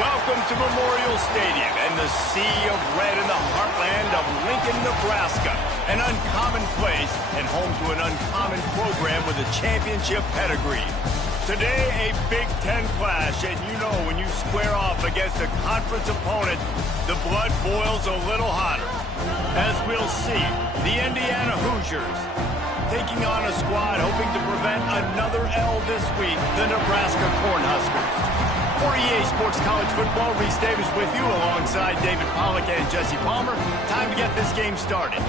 Welcome to Memorial Stadium and the sea of red in the heartland of Lincoln, Nebraska. An uncommon place and home to an uncommon program with a championship pedigree. Today, a Big Ten clash, and you know when you square off against a conference opponent, the blood boils a little hotter. As we'll see, the Indiana Hoosiers taking on a squad hoping to prevent another L this week, the Nebraska Cornhuskers. For EA Sports College Football, Reese Davis with you alongside David Pollack and Jesse Palmer. Time to get this game started.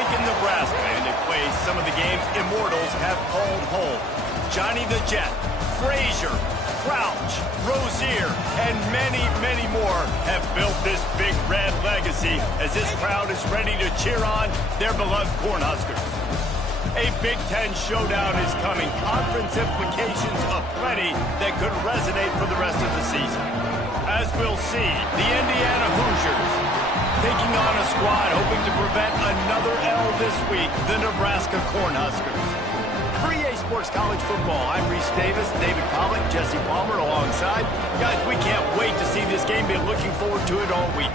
Lincoln, Nebraska, and they play some of the games immortals have called home. Johnny the Jet, Frazier, Crouch, Rozier, and many, many more have built this Big Red legacy as this crowd is ready to cheer on their beloved Cornhuskers. A Big Ten showdown is coming. Conference implications aplenty that could resonate for the rest of the season. As we'll see, the Indiana Hoosiers taking on a squad hoping to prevent another L this week, the Nebraska Cornhuskers. For EA Sports College Football, I'm Reese Davis, David Pollack, Jesse Palmer alongside. Guys, we can't wait to see this game. Been looking forward to it all week.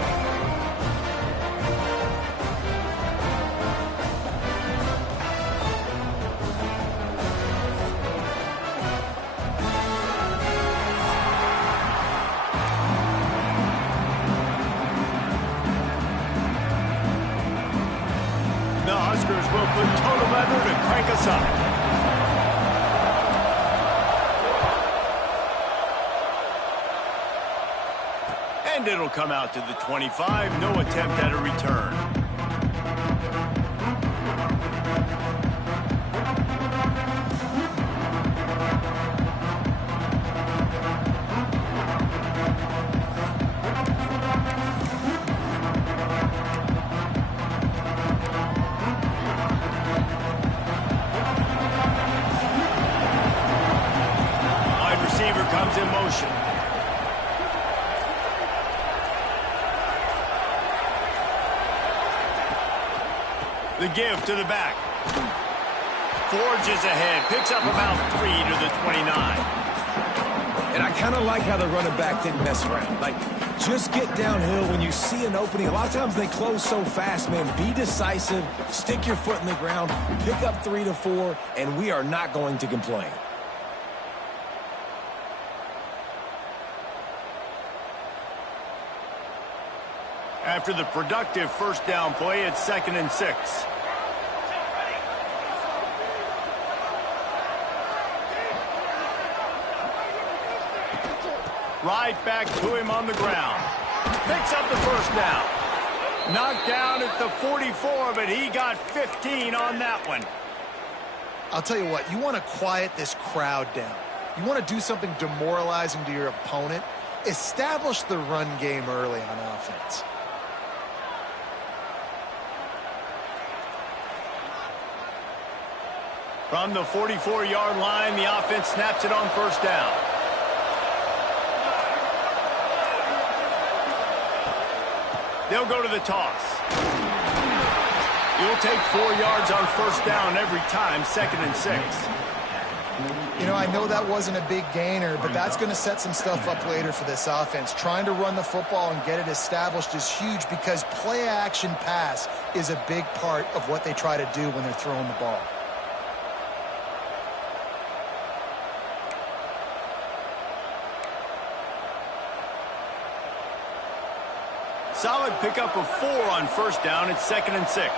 The Huskers will put total leather to crank us up. And it'll come out to the 25. No attempt at a return. Wide receiver comes in motion. The give to the back. Forges ahead. Picks up about 3 to the 29. And I kind of like how the running back didn't mess around. Like, just get downhill when you see an opening. A lot of times they close so fast, man. Be decisive. Stick your foot in the ground. Pick up 3 to 4, and we are not going to complain. After the productive first down play, it's 2nd and 6. Right back to him on the ground. Picks up the first down. Knocked down at the 44, but he got 15 on that one. I'll tell you what, you want to quiet this crowd down. You want to do something demoralizing to your opponent. Establish the run game early on offense. From the 44-yard line, the offense snaps it on first down. They'll go to the toss. You'll take 4 yards on first down every time, 2nd and 6. You know, I know that wasn't a big gainer, but that's going to set some stuff up later for this offense. Trying to run the football and get it established is huge because play-action pass is a big part of what they try to do when they're throwing the ball. Solid pickup of 4 on first down. It's 2nd and 6.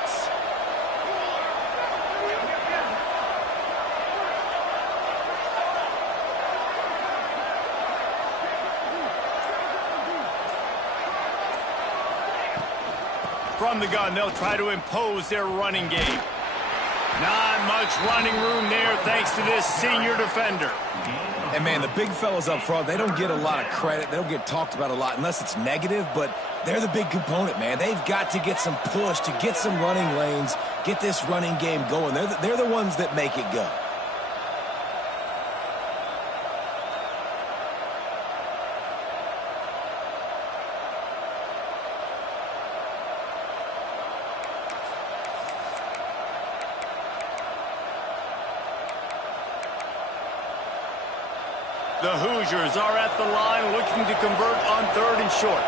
From the gun, they'll try to impose their running game. Not much running room there thanks to this senior defender. And, man, the big fellas up front, they don't get a lot of credit. They don't get talked about a lot unless it's negative, but they're the big component, man. They've got to get some push, to get some running lanes, get this running game going. They're the ones that make it go. The Hoosiers are at the line looking to convert on 3rd and short.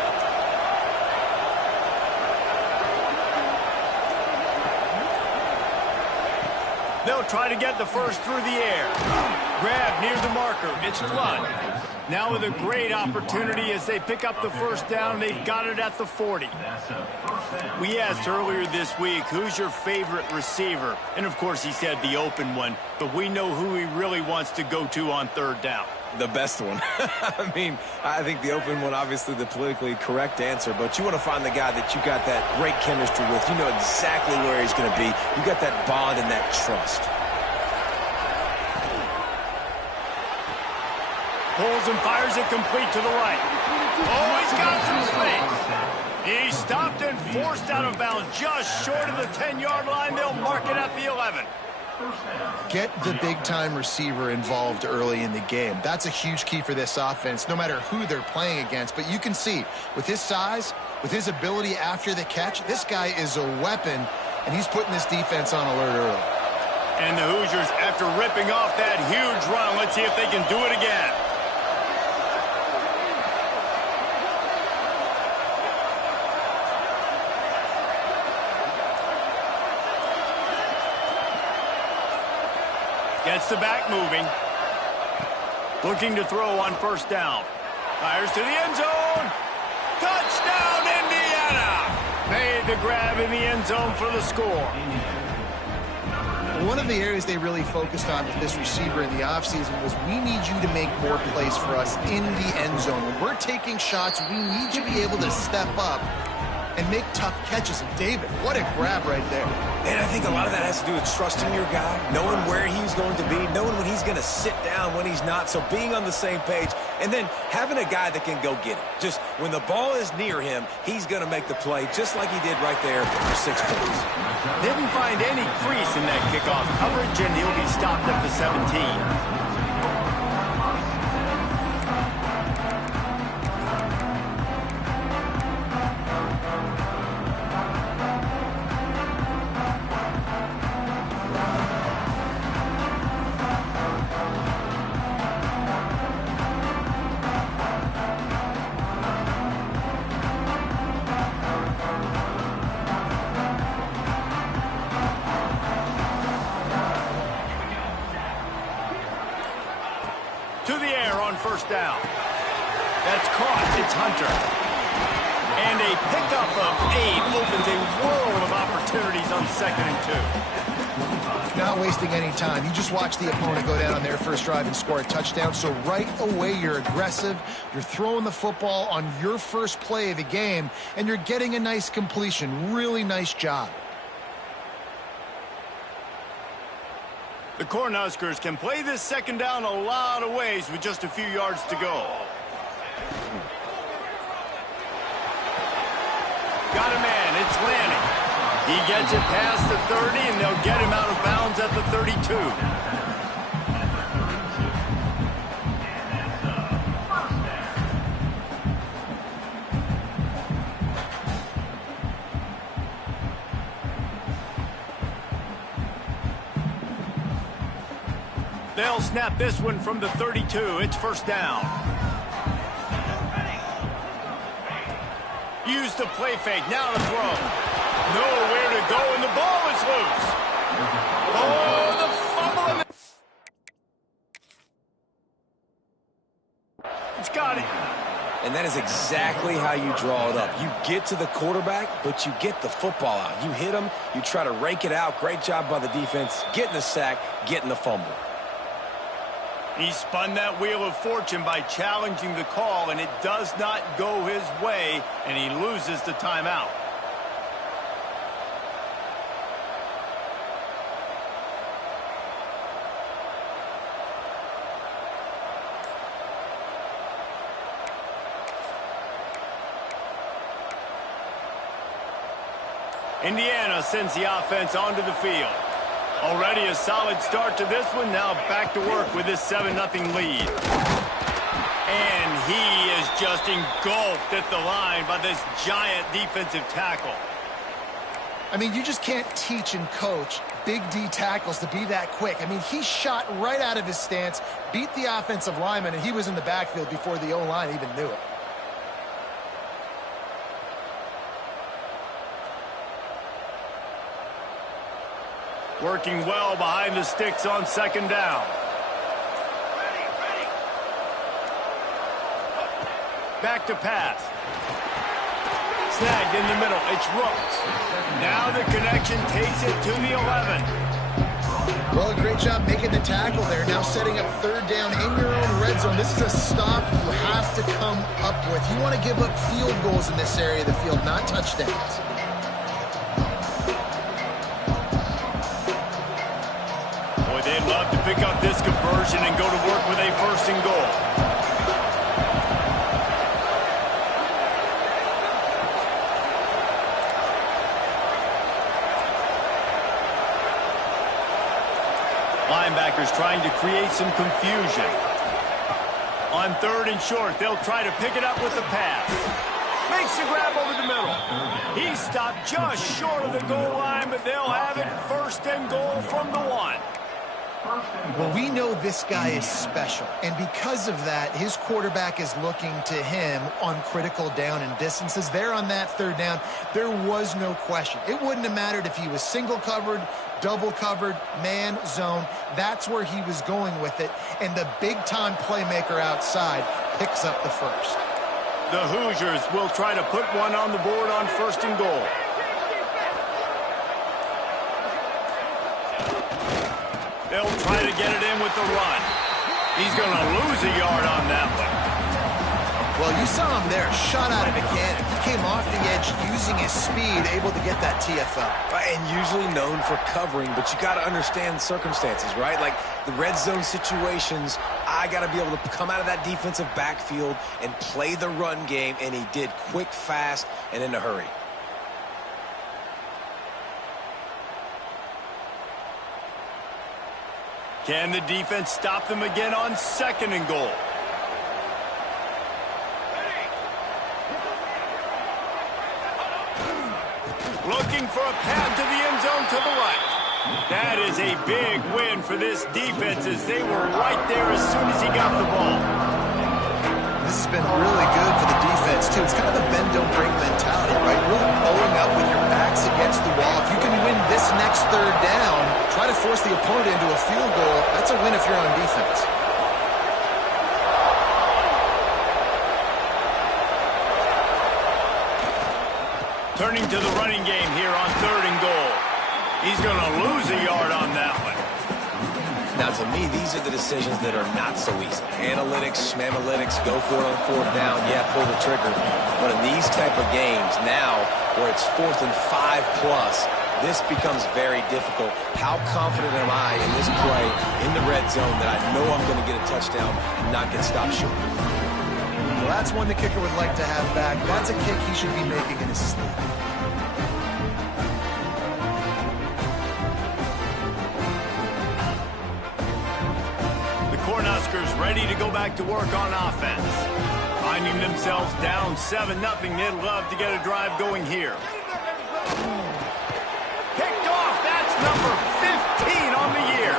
They'll try to get the first through the air. Grab near the marker. It's Flood. Now with a great opportunity as they pick up the first down. They've got it at the 40. We asked earlier this week, who's your favorite receiver? And, of course, he said the open one. But we know who he really wants to go to on 3rd down. The best one. I mean, I think the open one, obviously the politically correct answer, but you want to find the guy that you got that great chemistry with. You know exactly where he's going to be. You got that bond and that trust. Pulls and fires it complete to the right. Oh, he's got some space. He stopped and forced out of bounds just short of the 10-yard line. They'll mark it at the 11. Get the big-time receiver involved early in the game. That's a huge key for this offense, no matter who they're playing against. But you can see, with his size, with his ability after the catch, this guy is a weapon, and he's putting this defense on alert early. And the Hoosiers, after ripping off that huge run, let's see if they can do it again. Gets the back moving. Looking to throw on first down. Fires to the end zone. Touchdown, Indiana! Made the grab in the end zone for the score. One of the areas they really focused on with this receiver in the offseason was we need you to make more plays for us in the end zone. When we're taking shots, we need you to be able to step up and make tough catches. And David, what a grab right there. And I think a lot of that has to do with trusting your guy, knowing where he's going to be, knowing when he's going to sit down, when he's not, so being on the same page, and then having a guy that can go get it. Just when the ball is near him, he's going to make the play, just like he did right there for 6 points. Didn't find any crease in that kickoff coverage, and he'll be stopped at the 17. To the air on first down. That's caught. It's Hunter. And a pickup of 8 opens a world of opportunities on 2nd and 2. Not wasting any time. You just watch the opponent go down on their first drive and score a touchdown. So right away, you're aggressive. You're throwing the football on your first play of the game, and you're getting a nice completion. Really nice job. The Cornhuskers can play this 2nd down a lot of ways with just a few yards to go. Got a man. It's Lanning. He gets it past the 30, and they'll get him out of bounds at the 32. They'll snap this one from the 32. It's first down. Use the play fake. Now to throw. Nowhere to go, and the ball is loose. Oh, the fumble. It's got it. And that is exactly how you draw it up. You get to the quarterback, but you get the football out. You hit him. You try to rake it out. Great job by the defense. Getting the sack, getting the fumble. He spun that wheel of fortune by challenging the call, and it does not go his way, and he loses the timeout. Indiana sends the offense onto the field. Already a solid start to this one. Now back to work with this 7-0 lead. And he is just engulfed at the line by this giant defensive tackle. I mean, you just can't teach and coach big D tackles to be that quick. I mean, he shot right out of his stance, beat the offensive lineman, and he was in the backfield before the O-line even knew it. Working well behind the sticks on 2nd down. Back to pass. Snagged in the middle. It's Rooks. Now the connection takes it to the 11. Well, great job making the tackle there. Now setting up third down in your own red zone. This is a stop you have to come up with. You want to give up field goals in this area of the field, not touchdowns. Boy, they'd love to pick up this conversion and go to work with a first and goal. Linebackers trying to create some confusion. On third and short, they'll try to pick it up with the pass. Makes the grab over the middle. He stopped just short of the goal line, but they'll have it first and goal from the 1. Well, we know this guy is special, and because of that, his quarterback is looking to him on critical down and distances. There on that third down, there was no question. It wouldn't have mattered if he was single covered, double covered, man, zone. That's where he was going with it, and the big-time playmaker outside picks up the first. The Hoosiers will try to put one on the board on first and goal. They'll try to get it in with the run. He's going to lose a yard on that one. Well, you saw him there, shot out of a cannon. He came off the edge using his speed, able to get that TFL. And usually known for covering, but you got to understand circumstances, right? Like the red zone situations, I got to be able to come out of that defensive backfield and play the run game, and he did quick, fast, and in a hurry. Can the defense stop them again on second and goal? Looking for a path to the end zone to the right. That is a big win for this defense as they were right there as soon as he got the ball. This has been really good for the defense, too. It's kind of the bend-don't-break mentality, right? Really bowling up with your backs against the wall. If you can win this next third down, try to force the opponent into a field goal. That's a win if you're on defense. Turning to the running game here on third and goal. He's going to lose a yard on that one. Now, to me, these are the decisions that are not so easy. Analytics, schmanalytics, go for it on fourth down, yeah, pull the trigger. But in these type of games now, where it's 4th and 5+, this becomes very difficult. How confident am I in this play in the red zone that I know I'm going to get a touchdown and not get stopped short? Well, that's one the kicker would like to have back. That's a kick he should be making in his sleep. Cornhuskers ready to go back to work on offense. Finding themselves down 7-0, they'd love to get a drive going here. Picked off, that's number 15 on the year.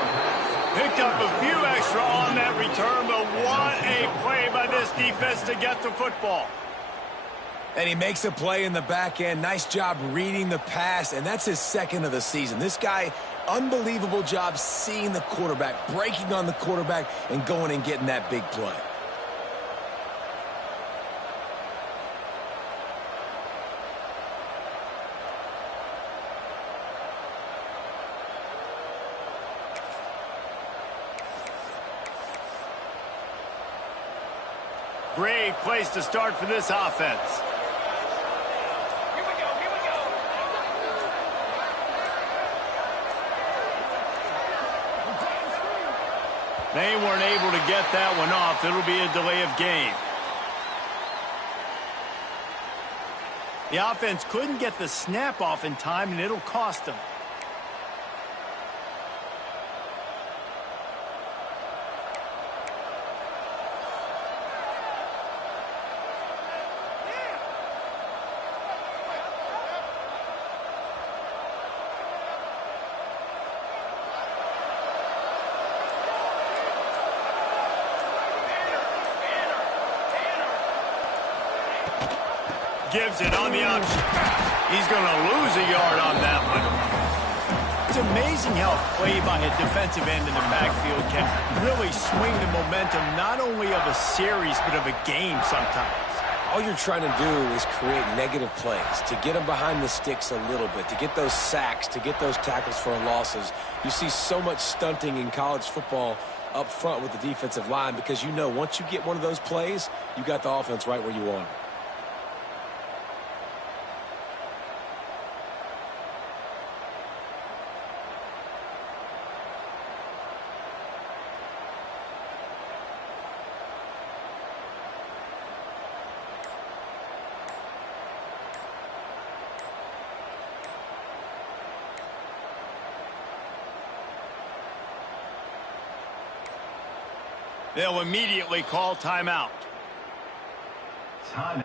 Picked up a few extra on that return, but what a play by this defense to get the football. And he makes a play in the back end. Nice job reading the pass, and that's his second of the season. This guy, unbelievable job seeing the quarterback, breaking on the quarterback, and going and getting that big play. Great place to start for this offense. They weren't able to get that one off. It'll be a delay of game. The offense couldn't get the snap off in time, and it'll cost them. Gives it on the option. He's going to lose a yard on that one. It's amazing how a play by a defensive end in the backfield can really swing the momentum not only of a series but of a game sometimes. all you're trying to do is create negative plays, to get them behind the sticks a little bit, to get those sacks, to get those tackles for losses. You see so much stunting in college football up front with the defensive line because you know once you get one of those plays, you got the offense right where you want it. They'll immediately call timeout. Time.